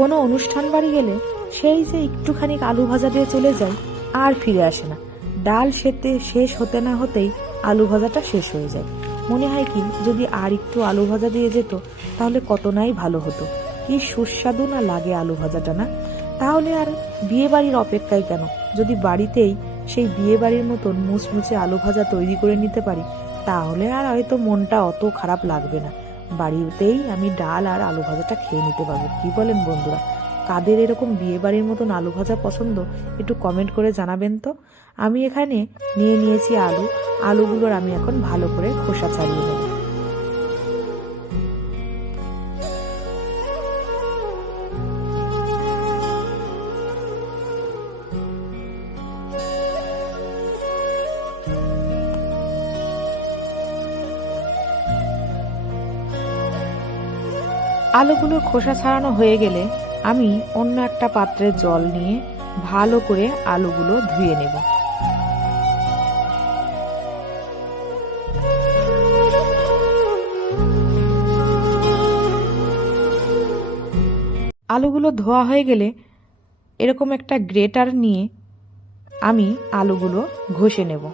কোনো অনুষ্ঠান বাড়ি গেলে সেই যে একটুখানি আলু ভাজা দিয়ে চলে যায়, আর ফিরে আসে না। ডাল সেতে শেষ হতে না হতেই আলু ভাজাটা শেষ হয়ে যায়। মনে হয় কি, যদি আর একটু আলু ভাজা দিয়ে যেত, তাহলে কত নাই ভালো হতো। কি সুস্বাদু না লাগে আলু ভাজাটা না? তাহলে আর বিয়ে বাড়ির অপেক্ষায় কেন? যদি বাড়িতেই সেই বিয়ে বাড়ির মতন মুচমুচে আলু ভাজা তৈরি করে নিতে পারি, তাহলে আর হয়তো মনটা অত খারাপ লাগবে না। বাড়িতেই আমি ডাল আর আলু ভাজাটা খেয়ে নিতে পারব। কি বলেন বন্ধুরা? কাদের এরকম বিয়ে বাড়ির মতন আলু ভাজা পছন্দ? একটু কমেন্ট করে জানাবেন তো। আমি এখানে নিয়ে নিয়েছি আলু। আলুগুলোর আমি এখন ভালো করে খোসা ছাড়িয়ে নেব। আলুগুলোর খোসা ছাড়ানো হয়ে গেলে আমি অন্য একটা পাত্রে জল নিয়ে ভালো করে আলুগুলো ধুয়ে নেব। আলুগুলো ধোয়া হয়ে গেলে এরকম একটা গ্রেটার নিয়ে আমি আলুগুলো ঘষে নেব।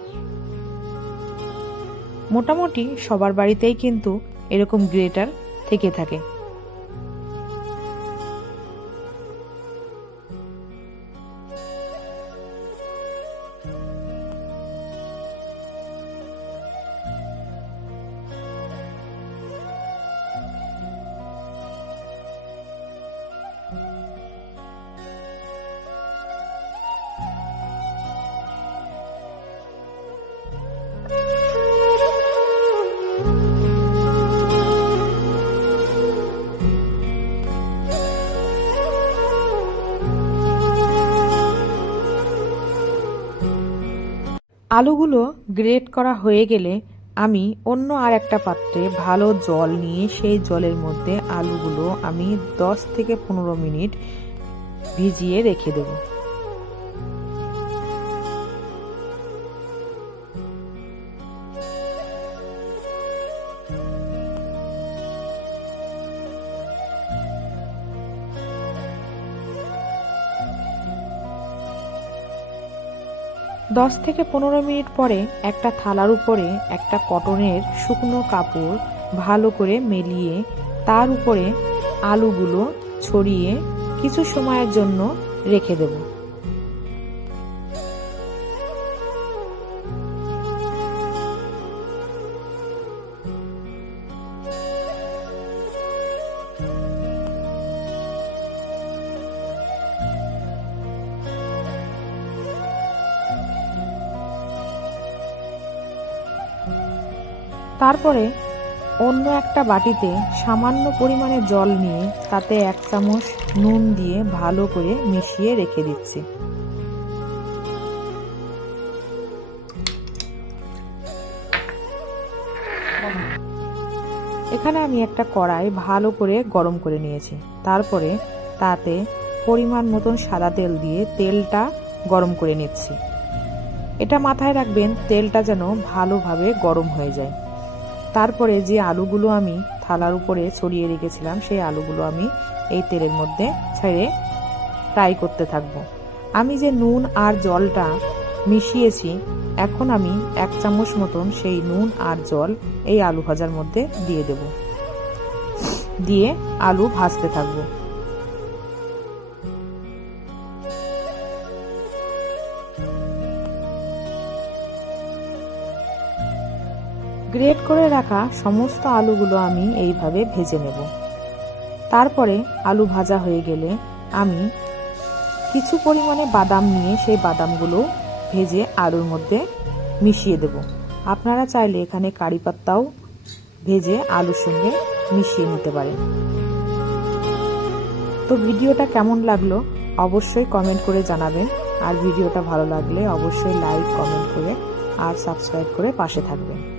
মোটামুটি সবার বাড়িতেই কিন্তু এরকম গ্রেটার থেকে থাকে। আলুগুলো গ্রেট করা হয়ে গেলে আমি অন্য আর একটা পাত্রে ভালো জল নিয়ে সেই জলের মধ্যে আলুগুলো আমি দশ থেকে পনেরো মিনিট ভিজিয়ে রেখে দেব। দশ থেকে পনেরো মিনিট পরে একটা থালার উপরে একটা কটনের শুকনো কাপড় ভালো করে মেলিয়ে তার উপরে আলুগুলো ছড়িয়ে কিছু সময়ের জন্য রেখে দেব। তারপরে অন্য একটা বাটিতে সামান্য পরিমাণে জল নিয়ে তাতে এক চামচ নুন দিয়ে ভালো করে মিশিয়ে রেখে দিচ্ছি। এখানে আমি একটা কড়াই ভালো করে গরম করে নিয়েছি। তারপরে তাতে পরিমাণ মতন সাদা তেল দিয়ে তেলটা গরম করে নিচ্ছি। এটা মাথায় রাখবেন, তেলটা যেন ভালোভাবে গরম হয়ে যায়। তারপরে যে আলুগুলো আমি থালার উপরে ছড়িয়ে রেখেছিলাম, সেই আলুগুলো আমি এই তেলের মধ্যে ছেড়ে ফ্রাই করতে থাকব। আমি যে নুন আর জলটা মিশিয়েছি, এখন আমি এক চামচ মতন সেই নুন আর জল এই আলু ভাজার মধ্যে দিয়ে দেব। দিয়ে আলু ভাজতে থাকব। গ্রেট করে রাখা সমস্ত আলুগুলো আমি এইভাবে ভেজে নেব। তারপরে আলু ভাজা হয়ে গেলে আমি কিছু পরিমাণে বাদাম নিয়ে সেই বাদামগুলো ভেজে আলুর মধ্যে মিশিয়ে দেব। আপনারা চাইলে এখানে কারি পাত্তাও ভেজে আলুর সঙ্গে মিশিয়ে নিতে পারেন। তো ভিডিওটা কেমন লাগল অবশ্যই কমেন্ট করে জানাবেন। আর ভিডিওটা ভালো লাগলে অবশ্যই লাইক, কমেন্ট করে আর সাবস্ক্রাইব করে পাশে থাকবেন।